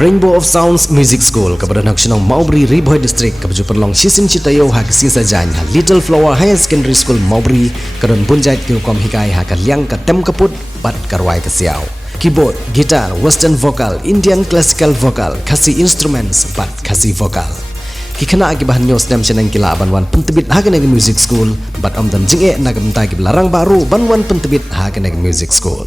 Rainbow of Sounds Music School kepada Nasional Maubri Riboy District kepada perlong sisim citayo hak sisa jan Little Flower Higher Secondary School Maubri kedan bunjait kirukom hikai hak liang ka tem kaput bat karwai kesiau keyboard, gitar, western vocal, Indian classical vocal, kasi instruments bat kasi vocal kikena akibahan news nem senang kila banwan pentebit hak neg music school bat amdan jinge nagam tagi larang baru banwan pentebit hak neg music school.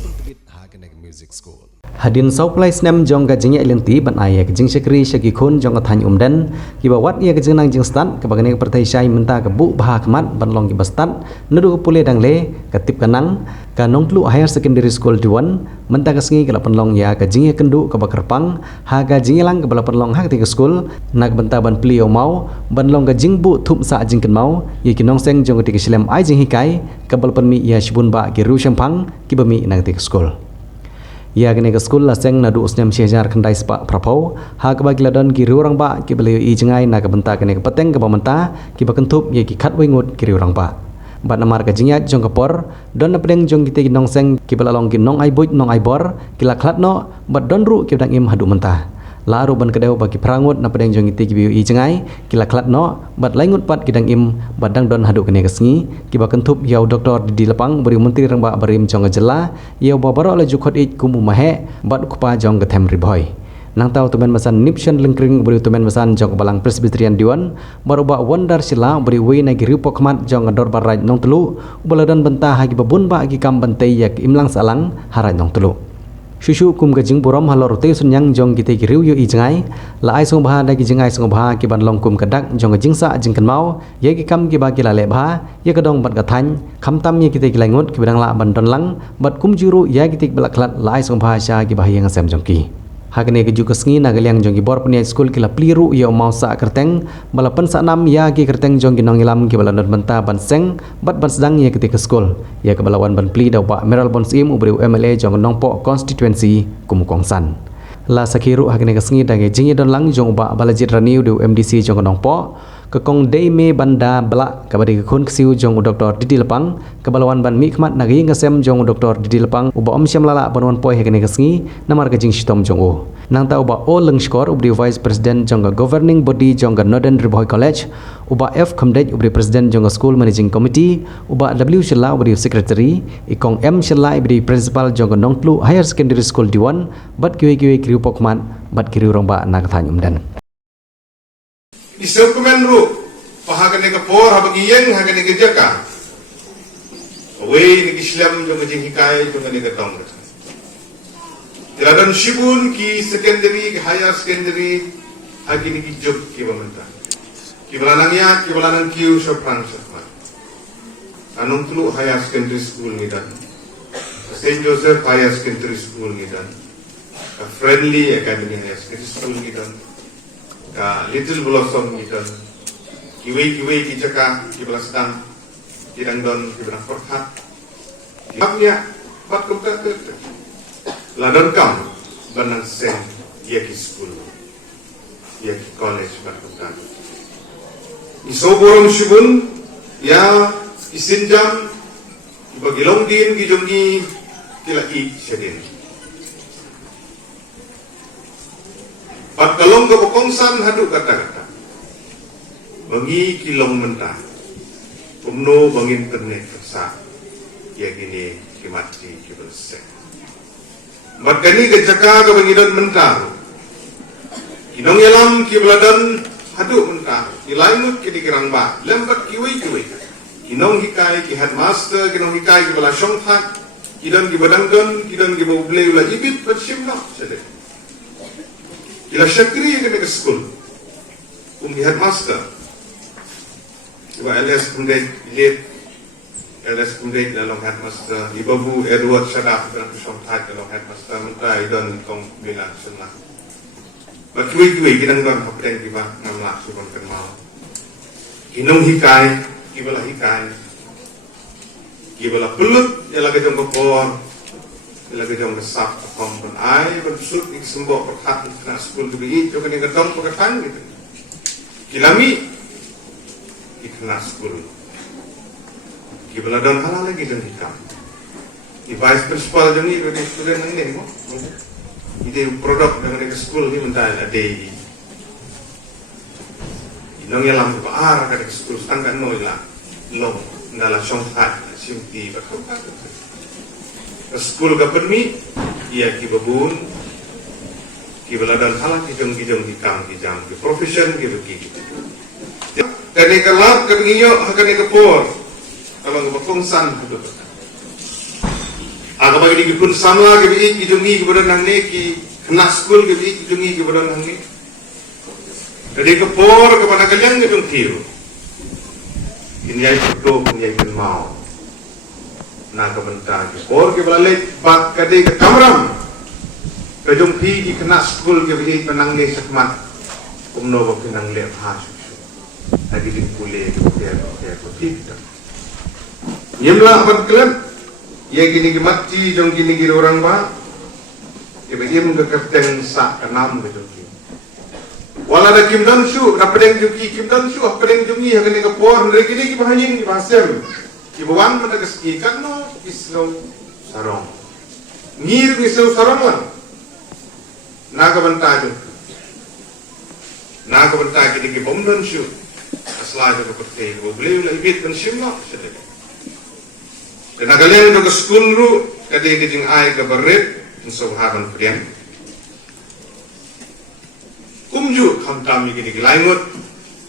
Hadin sauplai snem jong ka jingya ilenti ban aya ka jing sekri syagi khon jong ka thany umdan ki bawat ia ka jing nang jing stan ka bagane partai syai menta ka bu bah khamat ban long ki bastan nedu pule dangle ka tip kanang ka nongtlu higher secondary school diwan menta ka sngi ka panlong ya ka jingya kendu ka bakarpang ha ka jingilang ka bala panlong ha ka school nak benta ban plio mau ban long ka jing bu thup sa jing kan mau ye ki nong seng jong ka tik slem ai jing hikai ka bal panmi ya shibun ba ki ru shampang ki bami nang tik school. Ya kene ke school la seng nadu usnyam syejar khandai spa prapau ha ka bagi ladon ki riurang ba ki beliau I jengai na ka benta kene ke peteng ke pamenta ki bakentup ye ki khat wengut ki riurang ba bat namar ka jingya jong ka por don na pedeng jong ki nong seng ki balalong ki nong ai buj nong ai bor ki la khlat no bat don ru ki dang im hadu menta laru ban kedau bagi perangut na pedeng jong ki biu I jengai ki la khlat no bat laingut pat ki dang im badang don hadu kene ke sngi ki bakentup yau doktor di lepang beri menteri rang ba berim jong jela yau babaro la jukhot I kumu mahe bat kupa jong ka them riboy nang tau tumen masan nipshan lengkring beri tumen masan jong balang presbyterian diwan baruba wondar sila beri we na giri pokmat jong dor baraj nong telu ubaladan bentah hagi babun ba hagi kam bantai yak imlang salang haraj nong telu Shushu kum gajing burom halor te sunyang jong kita kiriu yu I jengai la ai song bah da ki jengai song bah ki ban long kum kadak jong jing sa jing kan mau ye ki kam ki ba ki la le bah ye ka dong bat ka thany kham tam ye kita ki langut ki bidang la ban don lang bat kum juru ye ki tik balak klat la ai song bah sha ki bah yang sem jong ki hakne ke juga sngi nagaliang jong ki bor pnia school ki la pliru ye mau sa kerteng bala pen sa nam ya ki kerteng jong ki nong ilam ki bala not benta ban seng bat ban sedang ye ki school ye ke balawan ban pli da ba meral bon sim ubri MLA jong nong po constituency kum kongsan la sakiru hakne ke sngi da ge jingi don lang jong ba balajit raniu du MDC jong nong po kekong dei me banda bala kabadi ke khon ksiu jong doktor Didi Lepang kebalawan ban mi khmat nagi ngasem jong doktor Didi Lepang uba om syam lala banwan poi hakne ke sngi namar ke jing shitom jong o nang ta uba o leng skor ubri vice president jong governing body jong Northern Riboy College uba F khamdej ubri president jong school managing committee uba W shilla ubri secretary ikong M shilla ubri principal jong nongtlu higher secondary school diwan bat kiwe kriu pokman bat kriu rongba nak thanyum dan isau kumen ru pahagane ka por habagi yeng hagane ka jaka away ni islam jong jing hikai jong ne ka tong Tiladan shibun ki secondary higher secondary hagi ni ki job ki bamenta ki balanang ya ki balanang ki usapran sapma anong tulu higher secondary school ni dan St. Joseph higher secondary school ni dan a friendly academy higher secondary school ni dan ka Little Blossom ni dan kiwe ki jaka ki balasdang ki dang don ki balang perhat habnya bat kumta ladon kam banang seng yaki school yaki college batkutan iso borong shibun ya isinjam ibagilong din gijonggi kilai sedin patkalong ka bokongsan hadu kata-kata bangi kilong mentah umno bangin internet sa yakini kimati kibelsek Magkani ke jaka ke bangidon mentah Inong yalam ki beladan hadu mentah Ilaimut ki dikirang ba Lembat kiwi Inong hikai ki headmaster Kinong hikai ki bala syonghat Kidon ki badangdon Kidon ki baublay ula jibit Bat syimnak sadek Kila syakri kena ke school ki headmaster Iba LS kundai bilit LS kundai dalam headmaster Ibabu Edward Shadak dalam syonghat dalam headmaster Mentai dan kong bilang senang Batui kinang don kapten kiba ngamlak subang kenal Inong hikai Kibala hikai Kibala pelut Yala kejong kepor Yala kejong kesap Kong ben ai Bersut Iksembok berkat Kena sekul kebihi Coba ni gedong pekatan gitu Kilami Ikena sekul Kibala don halal lagi dan hikam. Di vice principal jeng ni bagi student nang ni mo. ide produk dengan ke school ni mentah ada inong yalam ko ara ka ke school tangkan mo ila long ndala songkat simti bakaukat ke school ka permi ia ki babun ki baladan hala ki jong ki kam ki jam ki profession ki beki kani ka lab ka ngiyo kani ka por kalau ngabakongsan betul. Aga bagi di pun sama ke bi ki dungi ke badan nang ne ki kena school ke bi ki dungi ke badan nang ne. Jadi ke por ke mana kalian ke dung tiu. Ini ai pro ini ai mau. Na ke benta ke por ke balai bak ke de ke kamram. Ke dung pi ki kena school ke bi penang ne sakmat. Umno ba kenang le ha su. Lagi di pule ke kita. Yemlah apa kalian? Ya gini mati jong gini orang ba. Ibe ke kapten sa kanam ke jong. Wala da kim dan su, da pedeng juki kim dan su, pedeng jungi ha ke por re gini ki bahanying ki basem. Ki bawan mata ke ski kan no islo sarong. Ngir ki islo sarong lah. Naga banta jong. Naga banta gini ki bom dan su. Asla ke pete, boleh lah ibit dan simla sedek. Dan kalian ke school ru kadi dijing ai ke berit so haban prian kumju kham tami gini laingut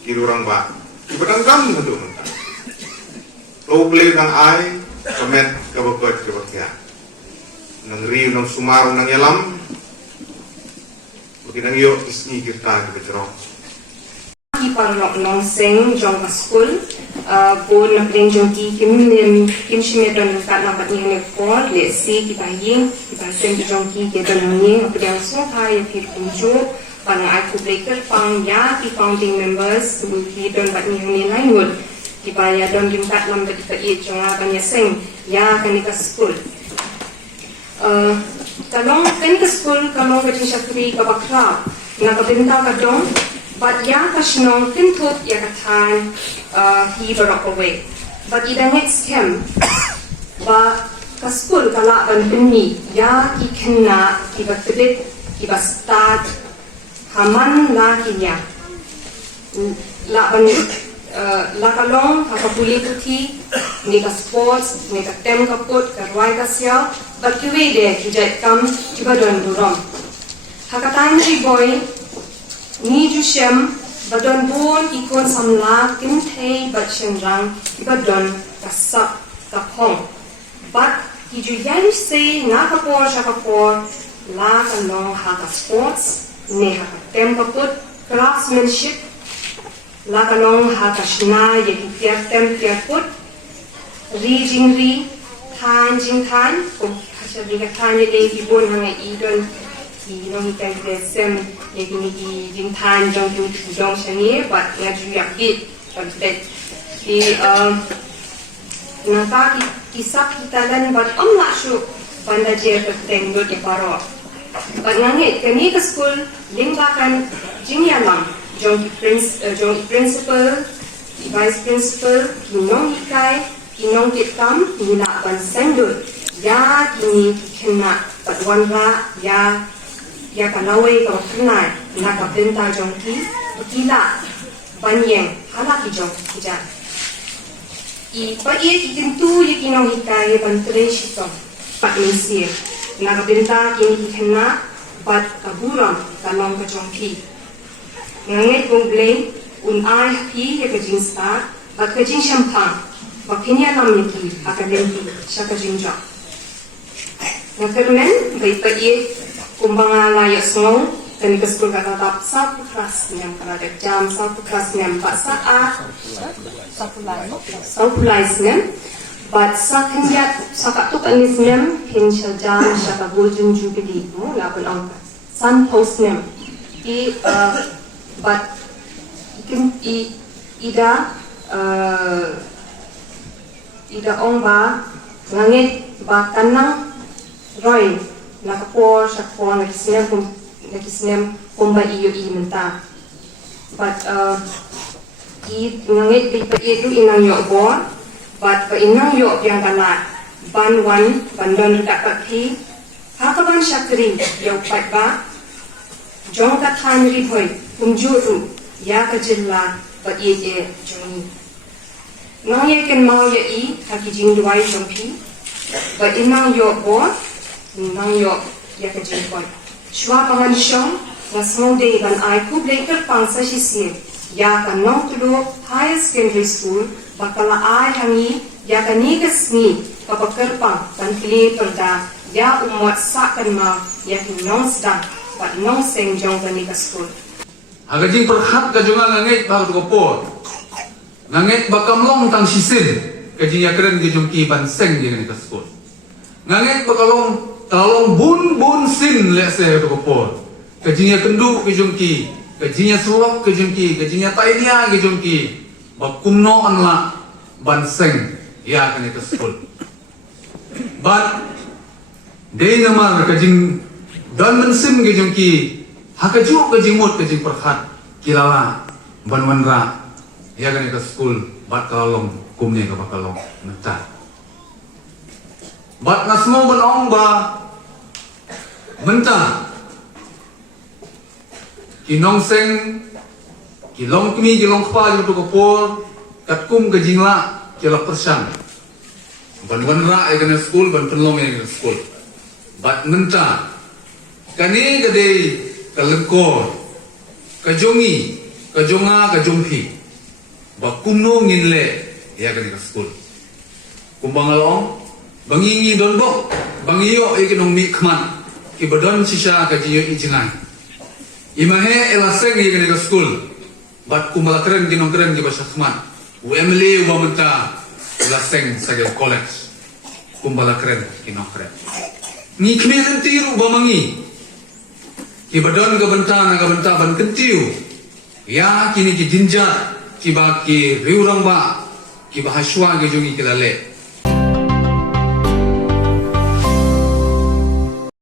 kirurang ba ibadang gam hadu mentah lo beli nang ai komet ke bebet ke bakia nang riu nang sumaru nang yalam bagi nang yo isni kita ke cerong ki parlok nong seng jong ka school bo na pleng jong ki kim shime don ka na pat ni por le si ki pa yin ki pa seng jong ki ke don ni apdang so tha ye phir kum jo pana ai ku breaker pang ya ki founding members ki don pat ni lain wol ki pa ya don dim kat lam ba ka ye jong a ban ya seng ya kan ka school kalong kan ka school kalong ka chin shakri ka bakra na ka binta ka dong but ya kashnong kintut ya katan he barok away but ida next him ba kaskul kala ban pinni ya ki khenna ki batbit ki start haman la kinya la ban la kalong ha kapuli puthi ni ka sports ni ka tem ka put ka rwai ka sia but ki we de ki jai kam ki badon durom ha ka time boy ni ju shem badon bon ikon samla kim thei bat shem rang badon kasap kapong but ki ju yan se na kapor sha kapor la kalong ha ka sports ne ha ka tem kaput craftsmanship la kalong ha ka shna ye ki piak tem piak put ri jing ri than jing than ko ha sha ri ka than ye le ki bon ha ngai idon ki nong kai de sem ye ki ni jing than jong ju jong shani but nga ju yak bit but that ki na ka ki sak ki talan but la shu banda je ka teng do ke paro but ngange kani ka school lingba kan jing ya lam jong principal ki vice principal ki nong kai ki nong ke kam ni la ban sendul ya ki ni kena but wan ra ya kanaway ka kunay na kabenta jong ki kila banyeng hala ki jong kija I pa ye ki tintu ye kinong hikay bantre shito pat minsi na kabenta ki kena pat kaburam kalong ka jong ki nganget kong blame un ay pi ye ka jing start bat ka jing shampang bakinya lam ye ki akademiki siya ka jing jong na karunen bay pa ye kumbanga layak song kani ka school ka tatap sa kelas nyam kana dek jam sa kelas nyam pa sa a sa pulai nyam but sa kanyat sa ka tu kanis nyam hin sha jam sha ka buljun jubilee mo la pun ang sun post nyam but ikin ida ong ba ngangit ba kanang roy nakapor sa po nakisnem kumba iyo menta but ngangit di pa itu inang yo bo but pa inang yo yang kalat ban wan bandon dapat ki Hakaban syakri yau pat ba jong ka than ri hoi unjuru ya ka jilla ba ye joni nong ye ken mau ye I haki jing duai jong pi ba inang yo bo nang yo ya ka jing koi shwa pangan shong ngasmong de ban ai ku blaker pangsa shisir ya ka nong tulo higher secondary school bakala ai hangi ya ka ni ka sni kapakerpang dan kili perda ya umwat sakan ma ya ki nong sedang bat nong seng jong bani ka school agajing perhat ka junga ngangit ba ko po ngangit ba kamlong tang sisin kajing ya keren ke jong ki ban seng di ka school ngangit ba kalong bun sin le se ko po kajing ya kendu ke jong ki kajing ya sulok ke jong ki kajing ya tainia ke jong ki ba kumno anla ban seng ya ka school but day namar kajing dan mensim ke jong ki hakaju kajing mut kajing perhat kilala banwanra ya kan ke school bat kalong kumne ka bakalong nata bat ngasmo banong ba menta kinong seng kilong kimi kilong kpa jong to kapor katkum kajing la kilak persang banwanra ya kan school ban penlong ya kan school bat menta kani gade kalengkor kajongi kajonga kajongpi bakumno nginle ya kani ka school kumbangalong bangingi donbok bangiyo ikinong mi khman ki badon sisa kajiyo ijingan imahe elaseng ya kani ka school bat kumbalakren kinong kren ki basa khman wemli wamenta elaseng saga college kumbalakren kinong kren ni kemiren tiru bamangi ki badon ka benta ban kentiu ya kini ki jinja ki ba ki riurang ba ki bahaswa ke jongi kilale